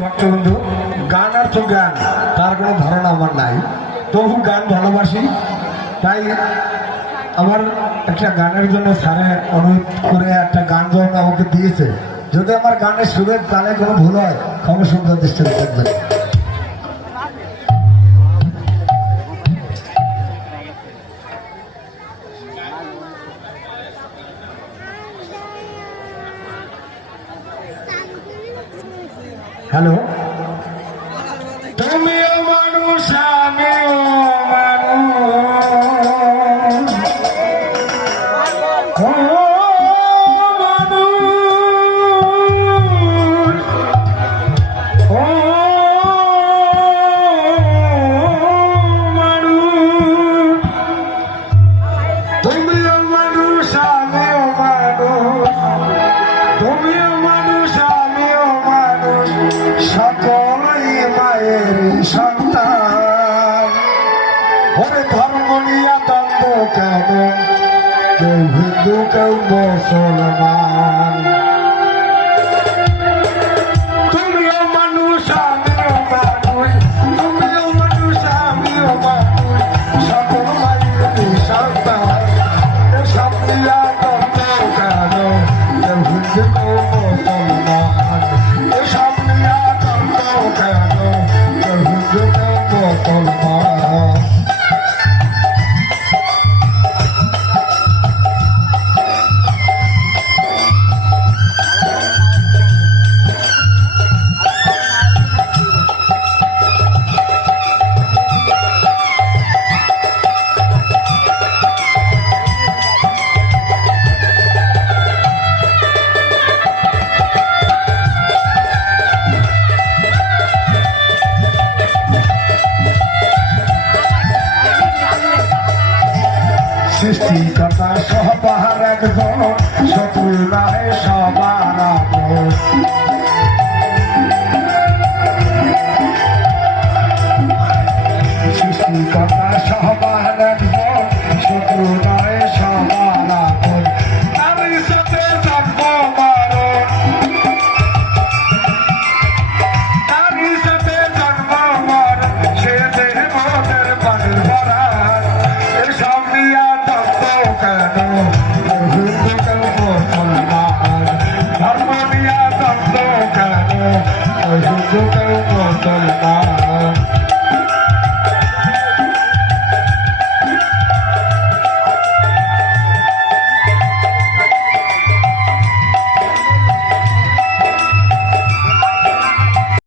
ভক্তবন্ধু, গান আর তো গান, তার কোনো ধারণা আমার নাই, তবু গান ভালোবাসি। তাই আমার একটা গানের জন্য স্যারে অনুরোধ করে একটা গান যখন আমাকে দিয়েছে, যদি আমার গানের সুরের তালে কোনো ভুল হয় ক্ষমা সুন্দর দৃষ্টিতে দেখবেন। হ্যালো, তুমিও মানুষ আমিও মানুষ, ও মানুষ, ও মানুষ, তুমিও মানুষ আমিও মানুষ, তুমিও মানুষ আমিও মানুষ, সকলই মায়ের সন্তান। ওরে ধর্ম নিয়ে দ্বন্দ্ব কেন, কেউ হিন্দু কেউ মুসলমান। তুমিও মানুষ আমিও মানুষ, তুমিও মানুষ আমিও মানুষ, সকল মায়ের সন্তান। সব নিয়ে দ্বন্দ্ব কেন, কেউ হিন্দু কেউ মুসলমান। সব নিয়ে দ্বন্দ্ব কেন, কেউ হিন্দু কেউ মুসলমান। সৃষ্টিকর্তা সবার একজন, শত্রু নয় সবার আপন। সৃষ্টিকর্তা সবার একজন, শত্রু নয় সবার আপন। নারীর সাথে জন্ম মরণ, নারীর সাথে জন্ম মরণ, সে দেবদের পানির ভরার। এসব নিয়ে কেন, হিন্দু কেউ মুসলমান। ধর্ম নিয়ে দ্বন্দ্ব কেন, হিন্দু কেউ মুসলমান।